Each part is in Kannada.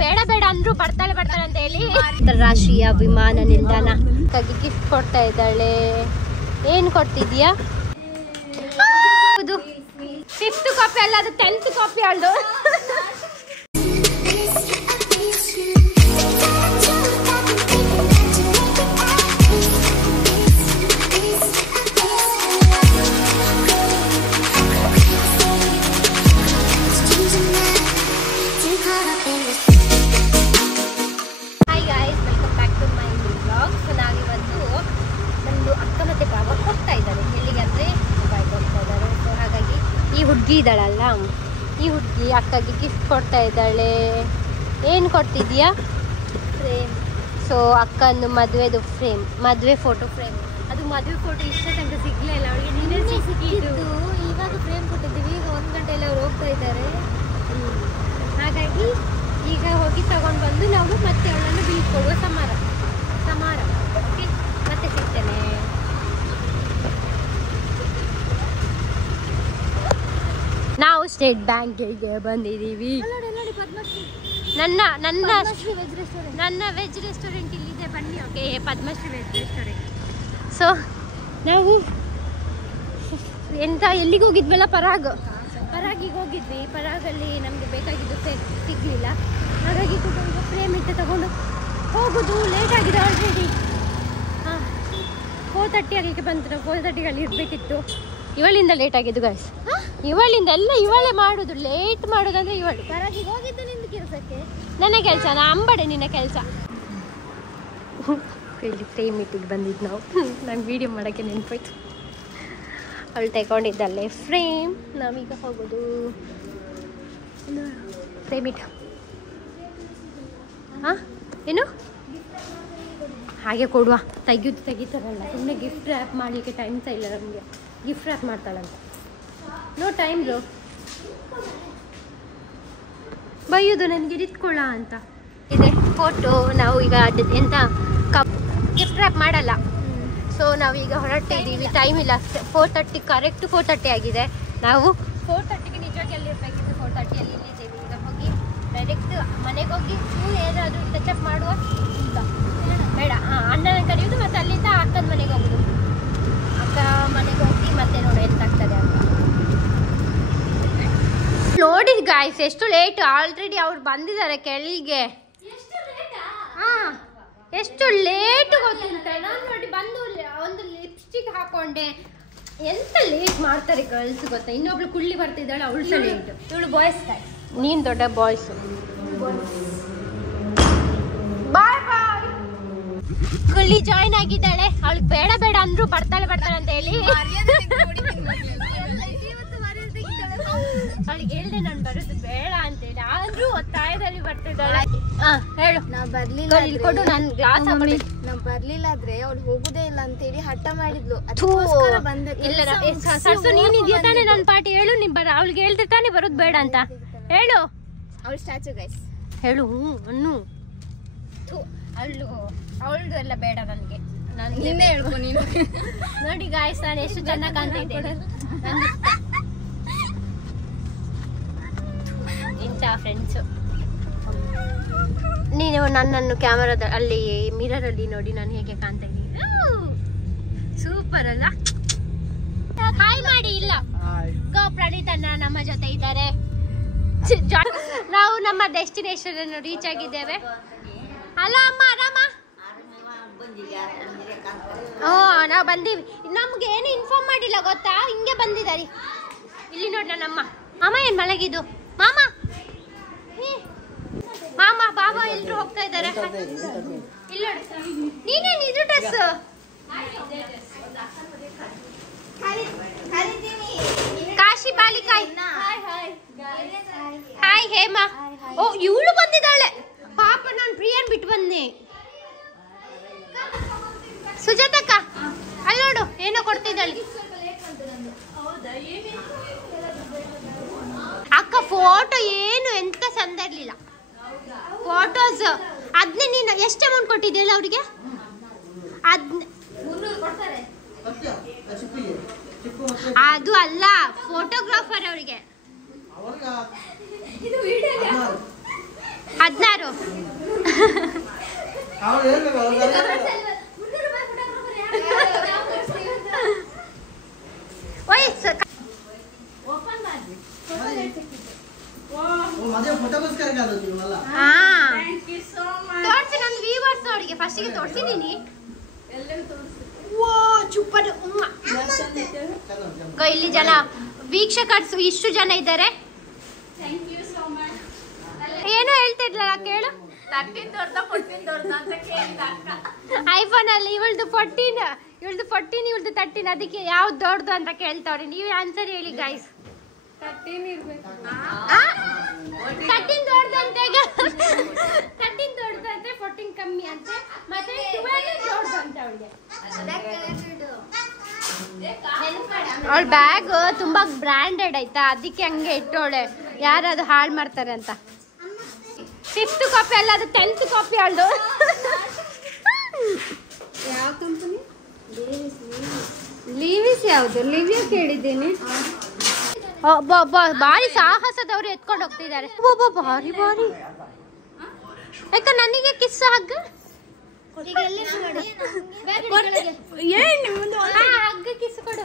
ಬೇಡ ಬೇಡ ಅಂದ್ರು ಬರ್ತಾಳೆ ಅಂತ ಹೇಳಿ ರಾಷ್ಟ್ರೀಯ ವಿಮಾನ ನಿಲ್ದಾಣ ಗಿಫ್ಟ್ ಕೊಡ್ತಾ ಇದ್ದಾಳೆ. ಏನ್ ಕೊಡ್ತಿದ್ಯಾ? ಹೌದು 5th ಕಾಪಿ ಅಲ್ಲ, ಅದು 10th ಕಾಪಿ ಅಲ್ದು. ಹುಡುಗಿ ಇದ್ದಾಳಲ್ಲ, ಈ ಹುಡುಗಿ ಅಕ್ಕಗೆ ಗಿಫ್ಟ್ ಕೊಡ್ತಾ ಇದ್ದಾಳೆ. ಏನು ಕೊಡ್ತಿದ್ಯಾ? ಫ್ರೇಮ್. ಸೊ ಅಕ್ಕನ ಮದುವೆದು ಫ್ರೇಮ್, ಮದುವೆ ಫೋಟೋ ಫ್ರೇಮ್. ಅದು ಮದುವೆ ಫೋಟೋ ಇಷ್ಟ ತನಕ ಸಿಗ್ಲೇ ಇಲ್ಲ ಅವಳಿಗೆ. ನಿನ್ನೆ ಸಿಕ್ಕಿದ್ದು, ಇವಾಗ ಫ್ರೇಮ್ ಕೊಟ್ಟಿದ್ದೀವಿ. ಈಗ 1 ಗಂಟೆಯಲ್ಲಿ ಅವ್ರು ಹೋಗ್ತಾ ಇದ್ದಾರೆ. ಹಾಗಾಗಿ ಈಗ ಹೋಗಿ ತಗೊಂಡು ಬಂದು ನಾವು ಮತ್ತೆ ಅವಳನ್ನು ಬೀಳ್ಕೊಡುವ ಸಮಾರಂಭ. ಓಕೆ, ಮತ್ತೆ ಸಿಗ್ತೇನೆ. ನಾವು ಸ್ಟೇಟ್ ಬ್ಯಾಂಕಿಗೆ ಬಂದಿದ್ದೀವಿ. ನನ್ನ ವೆಜ್ ರೆಸ್ಟೋರೆಂಟ್ ಇಲ್ಲಿದೆ, ಬನ್ನಿ. Okay, Padmashri veg restaurant. So ನಾವು ಎಲ್ಲಿಗೆ ಹೋಗಿದ್ವಲ್ಲ, ಪರಾಗಿಗೆ ಹೋಗಿದ್ವಿ. ಪರಾಗಲ್ಲಿ ನಮಗೆ ಬೇಕಾಗಿದ್ದು ಸಿಗಲಿಲ್ಲ. ಹಾಗಾಗಿ ಫ್ರೇಮ್ ಇಟ್ಟು ತಗೊಂಡು ಹೋಗೋದು ಲೇಟ್ ಆಗಿದೆ ಆಲ್ರೆಡಿ. 4:30 ಆಗಲಿಕ್ಕೆ ಬಂತು. ನಾವು 4:30 ಅಲ್ಲಿ ಇರಬೇಕಿತ್ತು. ಇವಳಿಂದ ಲೇಟ್ ಆಗಿದ್ದು ಗಾಯ್ಸ್. ಇವಳಿಂದ ಎಲ್ಲ ಇವಳೇ ಮಾಡೋದು. ಲೇಟ್ ಮಾಡೋದಂದ್ರೆ ಇವಳು. ಪರಾಗಿಗೆ ಹೋಗಿದ್ದು ನಿಂದು ಕೆಲಸಕ್ಕೆ, ನನ್ನ ಕೆಲಸ ನಾ ಅಂಬಡೆ ನಿನ್ನ ಕೆಲಸ. ಇಲ್ಲಿ ಫ್ರೇಮ್ ಇಟ್ಟಿಗೆ ಬಂದಿದ್ದು ನಾವು. ನಂಗೆ ವೀಡಿಯೋ ಮಾಡೋಕ್ಕೆ ನೆನಪಾಯ್ತು. ಅವಳು ತಗೊಂಡಿದ್ದಲ್ಲೇ ಫ್ರೇಮ್. ನಾವೀಗ ಹೋಗೋದು ಫ್ರೇಮ್ ಇಟ್ಟು. ಹಾಂ, ಏನು ಹಾಗೆ ಕೊಡುವ. ತೆಗಿತಾರಲ್ಲ ಸುಮ್ಮನೆ. ಗಿಫ್ಟ್ ರ್ಯಾಪ್ ಮಾಡಲಿಕ್ಕೆ ಟೈಮ್ ಸಹ ಇಲ್ಲ ನಮಗೆ. ಗಿಫ್ಟ್ ರ್ಯಾಪ್ ಮಾಡ್ತಾಳಂತ. No time bro. ಬೈಯೋದು ನನಗೆ ಇಟ್ಕೊಳ್ಳ ಅಂತ ಇದೆ ಫೋಟೋ. ನಾವು ಈಗ ಎಂತ ಗಿಫ್ಟ್ ರ್ಯಾಪ್ ಮಾಡಲ್ಲ. ಸೊ ನಾವೀಗ ಹೊರಟಿದ್ದೀವಿ. ಟೈಮ್ ಇಲ್ಲ. 4:30 ಕರೆಕ್ಟ್ 4:30 ಆಗಿದೆ. ನಾವು 4:30ಗೆ ನಿಜವಾಗಿ ಅಲ್ಲಿರಬೇಕಿತ್ತು. 4:30 ಅಲ್ಲಿ ಇಲ್ಲಿದ್ದೇವೆ. ಈಗ ಹೋಗಿ ಡೈರೆಕ್ಟ್ ಮನೆಗೆ ಹೋಗಿ ಏನಾದರೂ ಟಚಪ್ ಮಾಡುವ. ಬೇಡ, ಅಣ್ಣನ ಕರೆಯುವುದು ಮತ್ತು ಅಲ್ಲಿಂದ ಅಕ್ಕನ ಮನೆಗೆ ಹೋಗುದು. ಅಕ್ಕ ಮನೆಗೆ ಹೋಗಿ ಮತ್ತೆ ನೋಡಿ ಎಂತಾಗ್ತದೆ ಅಂತ. ನೋಡಿ ಗಾಯ್ಸ್, ಎಷ್ಟು ಲೇಟ್. ಆಲ್ರೆಡಿ ಅವ್ರು ಬಂದಿದ್ದಾರೆ ಕೆಳಗೆ. ಹಾಂ, ಎಷ್ಟು ಲೇಟ್ ಗೊತ್ತುಂಟ. ನಾನು ನೋಡಿ ಬಂದು ಒಂದು ಲಿಪ್ಸ್ಟಿಕ್ ಹಾಕೊಂಡೆ. ಎಂತ ಲೇಟ್ ಮಾಡ್ತಾರೆ ಗರ್ಲ್ಸ್ ಗೊತ್ತಾ. ಇನ್ನೊಬ್ಳು ಕುಳ್ಳಿ ಬರ್ತಿದ್ದಾಳೆ, ಅವಳು ಸಹ ಲೇಟ್. ಇವಳು ಬಾಯ್ಸ್ ಟೈಪ್, ನೀನು ದೊಡ್ಡ ಬಾಯ್ಸ್. ಬಾಯ್ ಬಾಯ್. ಕುಳ್ಳಿ ಜಾಯ್ನ್ ಆಗಿದ್ದಾಳೆ. ಅವಳಿಗೆ ಬೇಡ ಬೇಡ ಅಂದ್ರು ಬರ್ತಾಳೆ ಅಂತ ಹೇಳಿ ಅವಳಿಗೆ ಹೇಳ್ದೆ ನಾನು ಬರೋದು ಬೇಡ ಅಂತೇಳಿ. ಆದ್ರೂ ಒತ್ತಾಯದಲ್ಲಿ ಬರ್ತಿದ್ದಾಳೆ. ಹೇಳು. ನಾವು ಬರ್ಲಿಲ್ಲ ಕೊಡು, ನಾನು ಗ್ಲಾಸ್ ನಾವು ಬರ್ಲಿಲ್ಲ ಆದ್ರೆ ಅವಳು ಹೋಗುದೇ ಇಲ್ಲ ಅಂತೇಳಿ ಹಠ ಮಾಡಿದ್ಲು. ಇಲ್ಲ ಸರ್ಸು, ನೀನಿದ್ಯಾ ತಾನೆ ನನ್ನ ಪಾರ್ಟಿ. ಹೇಳು, ನೀನ್ ಅವಳಿಗೆ ಹೇಳ್ದೆ ತಾನೆ ಬರೋದು ಬೇಡ ಅಂತ. ಹೇಳು. ಅವಳು ಸ್ಟ್ಯಾಚು ಗೈಸ್. ಹೇಳು ಅನ್ನು. ಅವಳದು ಎಲ್ಲ ಬೇಡ ನನಗೆ. ನಿನ್ನೆ ಹೇಳ್ಕೊ ನೀನು. ನೋಡಿ ಗಾಯ್ಸ್, ನಾನು ಎಷ್ಟು ಚೆನ್ನಾಗಿ ಕಾಣ್ತಾ ಇದ್ದೇನೆ. ಇಂಥ ಫ್ರೆಂಡ್ಸು. ನೀನು ನನ್ನನ್ನು ಕ್ಯಾಮರಾದ ಅಲ್ಲಿ ಮಿರರಲ್ಲಿ ನೋಡಿ ನಾನು ಹೇಗೆ ಕಾಣ್ತಾ ಇದ್ದೀನಿ. ಸೂಪರ್ ಅಲ್ಲ? ಹಾಯ್ ಮಾಡಿ. ಇಲ್ಲ ಪ್ರಣೀತಣ್ಣ ನಮ್ಮ ಜೊತೆ ಇದ್ದಾರೆ. ನಾವು ನಮ್ಮ ಡೆಸ್ಟಿನೇಷನ್ ಅನ್ನು ರೀಚ್ ಆಗಿದ್ದೇವೆ. ಹಲೋ ಅಮ್ಮ, ಆರಾಮ? ನಾವು ಬಂದೀವಿ. ನಮ್ಗೆ ಏನು ಇನ್ಫಾರ್ಮ್ ಮಾಡಿಲ್ಲ ಗೊತ್ತಾ. ಹಿಂಗೆ ಬಂದಿದ್ದಾರೆ. ಇಲ್ಲಿ ನೋಡಿ ನನ್ನಮ್ಮ. ಅಮ್ಮ ಏನ್ ಮಲಗಿದ್ದು? ಮಾಮ ಬಾಬಾ ಎಲ್ರು ಹೋಗ್ತಾ ಇದ್ದಾರೆ. ಇಲ್ಲ ನೀನೇನು ಇದು ಡ್ರೆಸ್? ಕಾಶಿ ಬಾಲಿಕಾಯಿ. ಹಾಯ್ ಹೇಮಾ. ಓ, ಇವಳು ಬಂದಿದ್ದಾಳೆ ಪಾಪ. ನಾನು ಪ್ರಿಯನ್ ಬಿಟ್ಟು ಬಂದೆ. ಸುಜಾತಕ್ಕ ಅಲ್ಲೋಡು, ಏನೋ ಕೊಡ್ತಿದ್ದಾಳೆ ಅಕ್ಕ. ಫೋಟೋ ಏನು ಎಂತ ಚಂದ ಇರ್ಲಿಲ್ಲ ಫೋಟೋಸ್. ಅದನ್ನೇ ನೀನು ಎಷ್ಟು ಅಮೌಂಟ್ ಕೊಟ್ಟಿದ್ಯಲ್ಲ ಅವ್ರಿಗೆ? ಅದು ಅಲ್ಲ, ಫೋಟೋಗ್ರಾಫರ್ ಅವರಿಗೆ. 16 ತೋರ್ಸಿ ನನ್ನ ವ್ಯೂವರ್ಸ್ ಅವರಿಗೆ ಫಸ್ಟಿಗೆ ತೋರಿಸಿದ್ದೀನಿ. ಇಲ್ಲಿ ಜನ ವೀಕ್ಷಕರು ಇಷ್ಟು ಜನ ಇದ್ದಾರೆ. ಏನೋ ಹೇಳ್ತಿದ್ಲ ಕೇಳು. ಐಫೋನ್ ಅಲ್ಲಿ ಇವಳ್ದು 14 ಇವಳ್ದು 13 ಅದಕ್ಕೆ ಯಾವ್ದು ದೊಡ್ಡದು ಅಂತ ಕೇಳ್ತಾವ್ರಿ. ನೀವೇ ಆನ್ಸರ್ ಹೇಳಿ ಗೈಸ್. 13 ದೊಡ್ಡದಂತೆ 13 ದೊಡ್ಡದಂತೆ 14 ಕಮ್ಮಿ ಅಂತೆ ಮತ್ತೆ 12 ದೊಡ್ಡದಂತೆ ಅವಳಿಗೆ. ಅವಳ ಬ್ಯಾಗ್ ತುಂಬಾ ಬ್ರ್ಯಾಂಡೆಡ್ ಆಯ್ತಾ, ಅದಕ್ಕೆ ಹಂಗೆ ಇಟ್ಟೋಳೆ. ಯಾರಾದ್ರು ಹಾಳು ಮಾಡ್ತಾರೆ ಅಂತ. 5th ಕಾಪಿ ಅಲ್ಲ, ಅದು 10th ಕಾಪಿ ಅವಳದು. ಯಾವ ಕಂಪನಿ? ಲಿವಿಸ್. ಯಾವ್ದು ಲಿವಿಯಾ ಕೇಳಿದ್ದೀನಿ. ಬಾರಿ ಸಾಹಸದವ್ರು ಎತ್ಕೊಂಡು ಹೋಗ್ತಿದ್ದಾರೆ. ಬಾರಿ ಬಾರಿ. ಯಾಕ ನನಗೆ ಕಿಸ್ ಹಗ್ಗ ಹಗ್ಗ ಕಿಸ್ ಕೊಡು.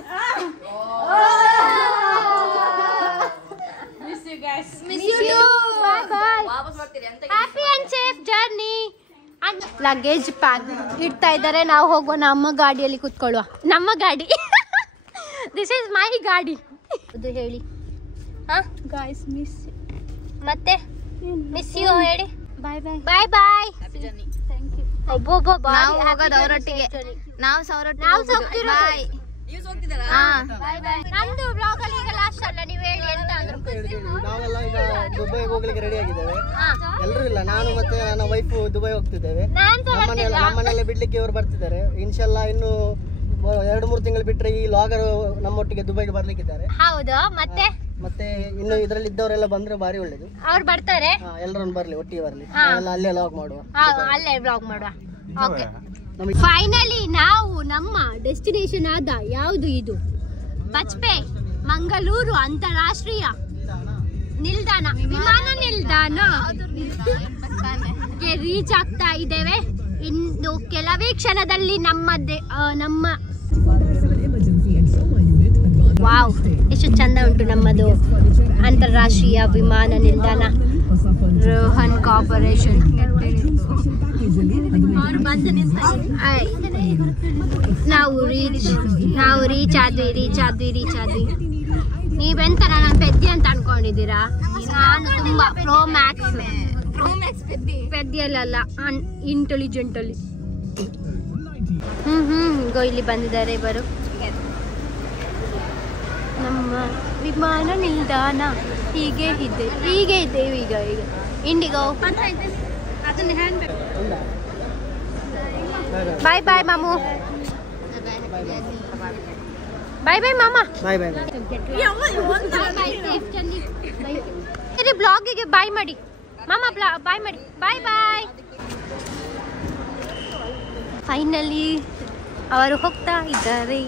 Happy and safe journey. Luggage pack ಇಡ್ತಾ ಇದ್ದಾರೆ. ನಾವು ಹೋಗುವ ನಮ್ಮ ಗಾಡಿಯಲ್ಲಿ ಕುತ್ಕೊಳ್ಳುವ. ನಮ್ಮ ಗಾಡಿ. ದಿಸ್ ಇಸ್ ಮೈ ಗಾಡಿ. ಅದು ಹೇಳಿ. ಗಾಯ್ಸ್ ಮಿಸ್ ಮತ್ತೆ ಮಿಸ್ ಯು ಹೇಳಿ. Bye bye bye bye. Thank you. ಒಬ್ಬೊಬ್ಬ ನಾವು ಹೋಗೋದು ಅವರೊಟ್ಟಿಗೆ. ನಾವು ಹೋಗ್ತಿರೋದು. ನಮ್ದು ಬ್ಲಾಗ್ ಅಲ್ಲಿ ಈಗ ಲಾಸ್ಟ್ ಅಲ್ಲ, ನೀವು ಹೇಳಿ ಎಂತ ಅಂದ್ರು. ನಾವೆಲ್ಲ ಈಗ ದುಬೈ ಹೋಗ್ಲಿಕ್ಕೆ ರೆಡಿ ಆಗಿದ್ದೇವೆ. ಎಲ್ಲರೂ ಇಲ್ಲ, ನಾನು ಮತ್ತೆ ನನ್ನ ವೈಫ್ ದುಬೈ ಹೋಗ್ತಿದ್ದೇವೆ. ನಮ್ಮನೆಲ್ಲ ಬಿಡ್ಲಿಕ್ಕೆ ಇವರು ಬರ್ತಿದ್ದಾರೆ. ಇನ್ಶಾಲ್ಲಾ ಇನ್ನು 2-3 ತಿಂಗಳು ಬಿಟ್ರೆ ಈ ಲಾಗರ್ ನಮ್ಮೊಟ್ಟಿಗೆ ದುಬೈಗೆ ಬರ್ಲಿಕ್ಕಿದ್ದಾರೆ. ಹೌದು. ಮತ್ತೆ ಇನ್ನು ಇದ್ರಲ್ಲಿ ಇದ್ದವರೆಲ್ಲ ಬಂದ್ರೆ ಬಾರಿ ಒಳ್ಳೇದು. ಅವ್ರು ಬರ್ತಾರೆ, ಎಲ್ಲರೂ ಬರ್ಲಿ, ಒಟ್ಟಿಗೆ ಬರ್ಲಿ. ಅಲ್ಲೇ ಲಾಗ್ ಮಾಡುವ. ಅಲ್ಲೇ ಬ್ಲಾಗ್ ಮಾಡುವ. ಓಕೆ. ಫೈನಲಿ ನಾವು ನಮ್ಮ ಡೆಸ್ಟಿನೇಷನ್ ಆದ ಯಾವುದು ಇದು ಬಜ್ಪೆ ಮಂಗಳೂರು ಅಂತಾರಾಷ್ಟ್ರೀಯ ನಿಲ್ದಾಣ, ವಿಮಾನ ನಿಲ್ದಾಣಕ್ಕೆ ರೀಚ್ ಆಗ್ತಾ ಇದ್ದೇವೆ. ಇನ್ನು ಕೆಲವೇ ಕ್ಷಣದಲ್ಲಿ ನಮ್ಮ ವಾವ್, ಎಷ್ಟು ಚಂದ ಉಂಟು ನಮ್ಮದು ಅಂತಾರಾಷ್ಟ್ರೀಯ ವಿಮಾನ ನಿಲ್ದಾಣ. ರೋಹನ್ ಕಾರ್ಪೊರೇಷನ್ ನಾವು ರೀಚ್ ಆದ್ವಿ. ನೀವೆಂತ ನನ್ನ ಪೆದ್ದಿ ಅಂತ ಅನ್ಕೊಂಡಿದ್ದೀರಾ? ನಾನು ತುಂಬಾ ಪ್ರೋ ಮ್ಯಾಕ್ಸ್ ಪೆದ್ದಿಯಲ್ಲ, ಇಂಟೆಲಿಜೆಂಟಲ್ಲಿ. ಇಲ್ಲಿ ಬಂದಿದ್ದಾರೆ ಇವರು. ನಮ್ಮ ವಿಮಾನ ನಿಲ್ದಾಣ ಹೀಗೆ ಇದ್ದೇವೆ ಈಗ ಇಂಡಿಗೋ. ಬಾಯ್ ಬಾಯ್ ಮಾಮು. ಬಾಯ್ ಬಾಯ್ ಮಾಮ. ಬ್ಲಾಗಿಗೆ ಬಾಯ್ ಮಾಡಿ ಮಾಮ. ಬಾಯ್ ಮಾಡಿ. ಬಾಯ್ ಬಾಯ್. ಫೈನಲಿ ಅವರು ಹೋಗ್ತಾ ಇದ್ದಾರೆ.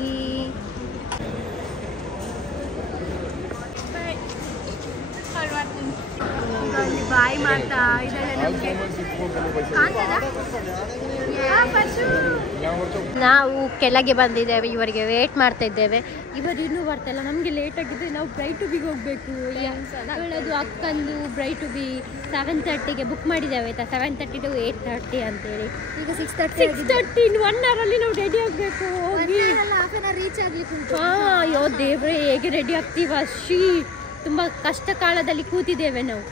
ಬಾಯ್ ಮಾಡ್ತಾ ಇದ್ದಾರೆ ನಮಗೆ. ನಾವು ಕೆಳಗೆ ಬಂದಿದ್ದೇವೆ, ಇವರಿಗೆ ವೇಟ್ ಮಾಡ್ತಾ ಇದ್ದೇವೆ. ಇವರು ಇನ್ನೂ ಬರ್ತಾ ಇಲ್ಲ, ನಮಗೆ ಲೇಟ್ ಆಗಿದೆ. ನಾವು ಬ್ರೈಟ್ ಟು ಬಿಗೆ ಹೋಗ್ಬೇಕು. ಹೇಳೋದು ಅಕ್ಕಂದು ಬ್ರೈಟ್ ಟು ಬಿ 7:30ಗೆ ಬುಕ್ ಮಾಡಿದ್ದೇವೆ ಆಯ್ತಾ. 7:30 to 8:30 ಅಂತೇಳಿ. ಈಗ 6:30 ಇನ್ನು 1 ಅವರಲ್ಲಿ ನಾವು ರೆಡಿ ಆಗಬೇಕು. ಹೋಗಿ ಹಾಫ್ ಆನ್ ಅವರ್ ರೀಚ್ ಆಗ್ಲಿಕ್ಕೆ ಉಂಟು. ಅಯ್ಯೋ ದೇವ್ರೆ, ಹೇಗೆ ರೆಡಿ ಆಗ್ತೀವ? ತುಂಬ ಕಷ್ಟ ಕಾಲದಲ್ಲಿ ಕೂತಿದ್ದೇವೆ ನಾವು.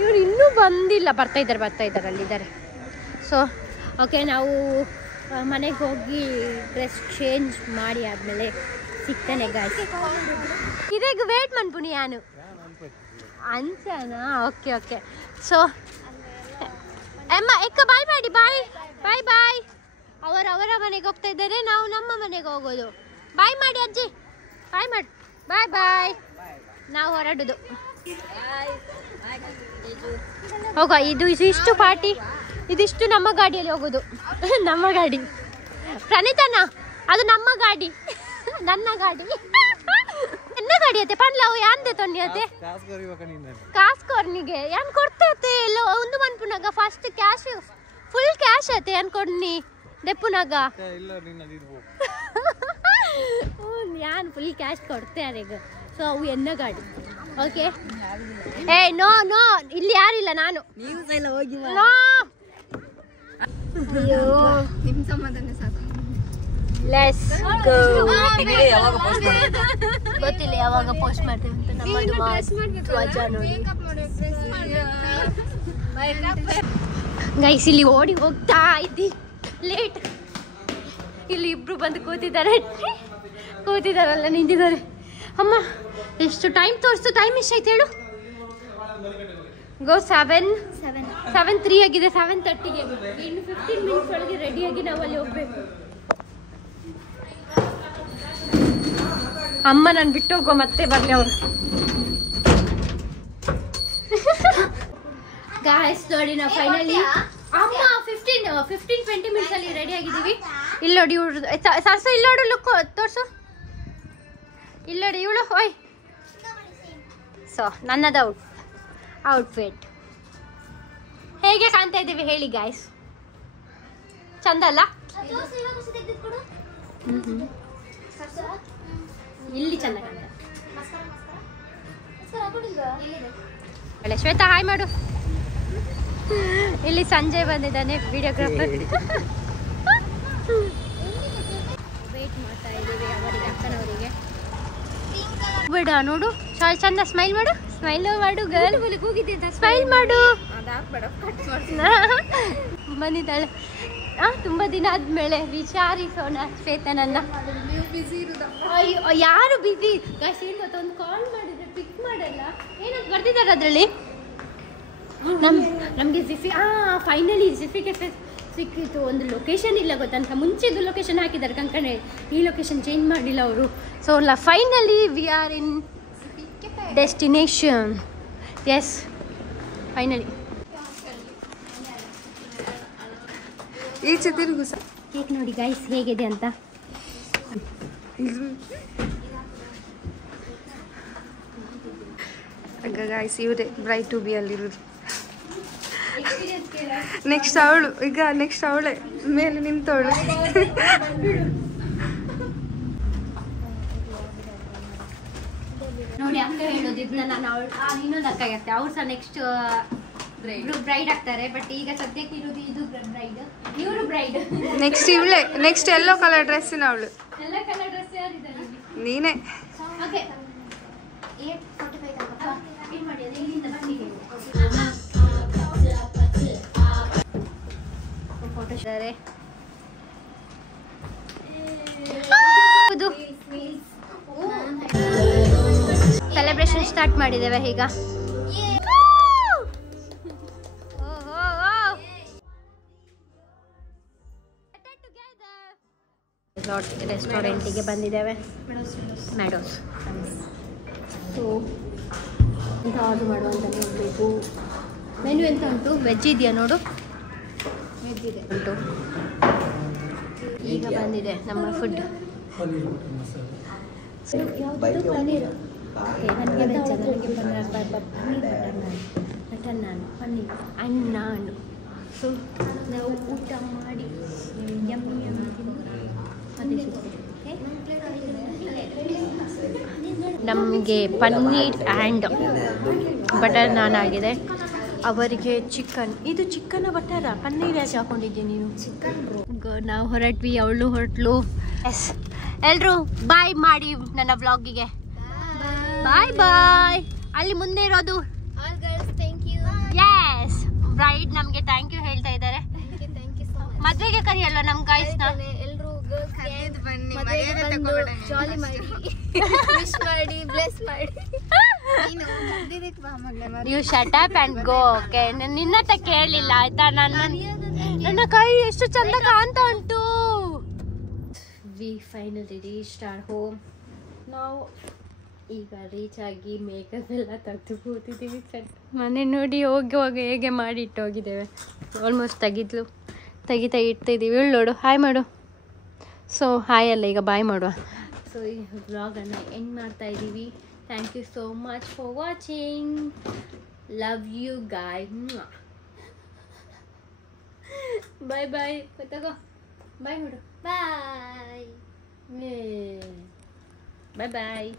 ಇವರು ಇನ್ನೂ ಬಂದಿಲ್ಲ. ಬರ್ತಾ ಇದ್ದಾರೆ ಅಲ್ಲಿದ್ದಾರೆ. ಸೊ ಓಕೆ, ನಾವು ಮನೆಗೆ ಹೋಗಿ ಡ್ರೆಸ್ ಚೇಂಜ್ ಮಾಡಿ ಆದಮೇಲೆ ಸಿಗ್ತೇನೆ ಗಾಯ್ಸ್. ಇದಾಗ ವೇಟ್ ಮಾಡ್ಪುಣಿ ನಾನು ಅಂಚನಾ. ಓಕೆ. ಸೊ ಅಮ್ಮ ಎಕ್ಕ ಬಾಯ್ ಮಾಡಿ. ಬಾಯ್. ಅವರ ಮನೆಗೆ ಹೋಗ್ತಾ ಇದ್ದಾರೆ, ನಾವು ನಮ್ಮ ಮನೆಗೆ ಹೋಗೋದು. ಬಾಯ್ ಮಾಡಿ ಅಜ್ಜಿ, ಬಾಯ್ ಮಾಡಿ. ಬಾಯ್. ನಾವು ಹೊರಡುದು. ಹೋಗ. ಇದಿಷ್ಟು ಪಾರ್ಟಿ, ಇದಿಷ್ಟು ನಮ್ಮ ಗಾಡಿಯಲ್ಲಿ ಹೋಗೋದು. ನಮ್ಮ ಗಾಡಿ ಪ್ರಣೀತನ, ಅದು ನಮ್ಮ ಗಾಡಿ. ನನ್ನ ಗಾಡಿ ಅತ್ತೆ ಪಂಡ್ಲವು ಯಾಂದೆ ತೊಂಡಿ ಅತ್ತೆ ಕಾಸ್ಕೋ ಅವನಿಗೆ ಏನು ಕೊಡ್ತೈತೆ ಎಲ್ಲ ಒಂದು ಮನ್ಪುನಾಗ ಫಸ್ಟ್ ಕ್ಯಾಶ್ ಫುಲ್ ಕ್ಯಾಶ್ ಐತೆ ಏನು ಕೊಡ್ನಿ ದೆಪ್ಪುನಾಗ ಯಾನ್ ಫುಲ್ ಕ್ಯಾಶ್ ಕೊಡ್ತೆ ಯಾರೀಗ ಸೊ ಅವು ಎನ್ನ ಗಾಡಿ ಓಕೆ ಏ ನೋ ನೋ ಇಲ್ಲಿ ಯಾರಿಲ್ಲ ನಾನು ನೋ ಅಯ್ಯೋ ನಿಮ್ಮ ಸಮಾಧಾನ ಸಾಕು. Let's go. ಗೊತ್ತಿಲ್ಲ ಯಾವಾಗ ಪೋಸ್ಟ್ ಮಾಡ್ತೇವೆ ಅಂತ. ನಮ್ಮದು ಧ್ವಜ ನೋಡಿ ಗೈಸ್, ಇಲ್ಲಿ ಓಡಿ ಹೋಗ್ತಾ ಇದ್ದಿ ಲೇಟ್. ಇಲ್ಲಿ ಇಬ್ರು ಬಂದು ಕೂತಿದಾರಲ್ಲ ನಿಂತಿದ್ದಾರೆ. ಅಮ್ಮ ಎಷ್ಟು ಟೈಮ್ ತೋರಿಸ್ತು? ಟೈಮ್ ಎಷ್ಟಾಯ್ತು ಹೇಳು? ಗೋ 7:03 ಆಗಿದೆ. 7:30ಗೆ ಇನ್ನು 15 ಮಿನಿಟ್ಸ್ ಒಳಗೆ ರೆಡಿಯಾಗಿ ನಾವು ಅಲ್ಲಿ ಹೋಗ್ಬೇಕು. ಅಮ್ಮ ನಾನು ಬಿಟ್ಟು ಹೋಗೋ ಮತ್ತೆ ಬರಲಿ ಅವರು. ಗಾಯ್ಸ್ ನೋಡಿ ನಾವು ಫೈನಲಿ ಅಮ್ಮ 15-20 ಮಿನಿಟ್ಸ್ ಅಲ್ಲಿ ರೆಡಿ ಆಗಿದ್ದೀವಿ. ಇಲ್ಲಿ ನೋಡಿ ಇವ್ರು ಸರ್ಸು, ಇಲ್ಲಿ ನೋಡು ಲುಕ್ ತೋರ್ಸು. ಇಲ್ಲಿ ನೋಡಿ ಇವಳು ಓಯ್. ಸೊ ನನ್ನದು ಔಟ್ಫಿಟ್ ಹೇಗೆ ಕಾಣ್ತಾ ಇದ್ದೀವಿ ಹೇಳಿ ಗಾಯ್ಸ್? ಚಂದ ಅಲ್ಲ? ಇಲ್ಲಿ ಚಂದ ಕಾಣ್ತ. ಶ್ವೇತಾ ಹಾಯ್ ಮಾಡು. ಇಲ್ಲಿ ಸಂಜಯ್ ಬಂದಿದ್ದಾನೆ ವಿಡಿಯೋಗ್ರಾಫರ್. ವೇಟ್ ಮಾಡ್ತಾ ಇದ್ದೀವಿ ಅವರಿಗೆ, ಅಕ್ಕನವರಿಗೆ. ಬೇಡ ನೋಡು ಚಂದ ಸ್ಮೈಲ್ ಮಾಡು. ಸ್ಮೈಲ್ ಮಾಡು ಗರ್ಲ್. ಸ್ಮೈಲ್ ಮಾಡು. ಬಂದಿದ್ದಾಳೆ ತುಂಬ ದಿನ ಆದ್ಮೇಲೆ ವಿಚಾರಿಸೋಣ ಶ್ವೇತನನ್ನ. ಅಯ್ಯೋ ಯಾರು ಬಿಸಿ ಗಾಯ್ಸ್, ಏನು ಗೊತ್ತಾ, ಒಂದು ಕಾಲ್ ಮಾಡಿದ್ರೆ ಪಿಕ್ ಮಾಡಲ್ಲ. ಏನಂತ ಬರ್ತಿದ್ದಾರೆ ಅದರಲ್ಲಿ ನಮಗೆ ಜಿಫಿ. ಫೈನಲಿ ಜಿಫಿಗೆ ಸಿಕ್ಕಿತ್ತು. ಒಂದು ಲೊಕೇಶನ್ ಇಲ್ಲ ಗೊತ್ತಂತ, ಮುಂಚೆದು ಲೊಕೇಶನ್ ಹಾಕಿದ್ದಾರೆ ಕಂಕಣೆ. ಈ ಲೊಕೇಶನ್ ಚೇಂಜ್ ಮಾಡಿಲ್ಲ ಅವರು. So finally we are in destination. S finally. Cake ನೋಡಿ ಗೈಸ್ ಹೇಗಿದೆ ಅಂತ. ಗೈಸ್ ಇವರೇ ಬ್ರೈಟ್ ಟು ಬಿ ಅಲ್ಲಿರೋದು. ನೆಕ್ಸ್ಟ್ ಅವಳು, ಈಗ ನೆಕ್ಸ್ಟ್ ಅವಳೆ ಮೇಲೆ ನಿಂತವಳು. ನೋಡಿ ಅಕ್ಕ ಹೇಳೋದು ಇದನ್ನ ನಾನು ಇನ್ನೊಂದು ಅಕ್ಕ ಇರ್ತೆ, ಅವ್ರು ಸಹ ನೆಕ್ಸ್ಟ್ ಬ್ರೈಡ್ ಆಗ್ತಾರೆ. ಬಟ್ ಈಗ ಸದ್ಯಕ್ಕೆ ಇರೋದು ಇದು ಬ್ರೈಡ್, ಇವರು ಬ್ರೈಡ್. ನೆಕ್ಸ್ಟ್ ಇವಳೆ, ನೆಕ್ಸ್ಟ್ ಯೆಲ್ಲೋ ಕಲರ್ ಡ್ರೆಸ್ಸಿನ ಅವಳು. ಎಲ್ಲ ಕಲರ್ ಡ್ರೆಸ್ ಯಾರಿದ್ದಾರೆ? ನೀನೇ. ಓಕೆ 8:45 ಮಾಡಿ ಅದು ಇಲ್ಲಿಂದ ಬಂದಿದೆ. ಫೋಟೋ ಇದ್ದಾರೆ. ಸೆಲೆಬ್ರೇಷನ್ ಸ್ಟಾರ್ಟ್ ಮಾಡಿದ್ದೇವೆ ಈಗ. ರೆಸ್ಟೋರೆಂಟಿಗೆ ಬಂದಿದ್ದೇವೆ, ಮೆಡೋಸ್. ಸೊ ಎಂತ ಆರ್ಡರ್ ಮಾಡುವಂತಲೇ ಹೋಗಬೇಕು. ಮೆನು ಎಂತ ಉಂಟು? ವೆಜ್ ಇದೆಯಾ ನೋಡು, ವೆಜ್ ಇದೆ ಉಂಟು. ಈಗ ಬಂದಿದೆ ನಮ್ಮ ಫುಡ್. ಯಾವುದು ಪನ್ನೀರ್. ಓಕೆ ನನಗೆ ವೆಜ್, ನನಗೆ paneer butter non, paneer and ನಾನು. ಸೊ ನಾವು ಊಟ ಮಾಡಿ ಯಮ್ಮಿ ಅದೇ ನಮಗೆ ಪನ್ನೀರ್ ಆ್ಯಂಡ್ ಬಟರ್ ನಾನ್ ಆಗಿದೆ. ಅವರಿಗೆ ಚಿಕನ್. ಇದು ಚಿಕನ್ ಬಟರ ಪನ್ನೀರ್ ಯಾಕೆ ಹಾಕೊಂಡಿದ್ದೀನಿ ನೀನು? ಚಿಕನ್. ನಾವು ಹೊರಟ್ವಿ, ಅವಳು ಹೊರಟ್ಲು. ಎಸ್, ಎಲ್ಲರೂ ಬಾಯ್ ಮಾಡಿ ನನ್ನ ವ್ಲಾಗಿಗೆ. ಬಾಯ್ ಬಾಯ್. ಅಲ್ಲಿ ಮುಂದೆ ಇರೋದು ಎಸ್ ಬ್ರೈಡ್ ನಮಗೆ ಥ್ಯಾಂಕ್ ಯು ಹೇಳ್ತಾ ಇದ್ದಾರೆ. ಮದ್ವೆಗೆ ಕರಿಯಲ್ವ ನಮ್ಮ ಗೈಸ್ನ? ಜಾಲಿ ಮಾಡಿ ವಿಶ್ ಮಾಡಿ ಬ್ಲೆಸ್ ಮಾಡಿ. You shut up and go. Okay, ನಿನ್ನತ್ತ ಕೇಳಲಿಲ್ಲ ಆಯ್ತಾ? ನನ್ನ ಕೈ ಎಷ್ಟು ಚಂದ ಕಾಣ್ತಾ ಉಂಟು. We finally reach our home. ನಾವು ಈಗ ರೀಚ್ ಆಗಿ ಮೇಕಪ್ ಎಲ್ಲ ತೆಗೆದು ಕೂತಿದ್ದೀವಿ. ಮನೆ ನೋಡಿ ಹೋಗಿ ಹೇಗೆ ಮಾಡಿ ಇಟ್ಟೋಗಿದ್ದೇವೆ. ಆಲ್ಮೋಸ್ಟ್ ತೆಗಿತಾ ಇಡ್ತಾಯಿದ್ದೀವಿ. ಇವಳು ನೋಡು, ಹಾಯ್ ಮಾಡು. ಸೊ ಹಾಯ್ ಅಲ್ಲ, ಈಗ ಬಾಯ್ ಮಾಡುವ. ಸೊ ಈ ವ್ಲಾಗನ್ನು ಎಂಡ್ ಮಾಡ್ತಾ ಇದ್ದೀವಿ. Thank you so much for watching. Love you guy. Bye bye. ತಗೋ ಬಾಯ್ ಮಾಡು. ಬಾಯ್. ಬಾಯ್ ಬಾಯ್.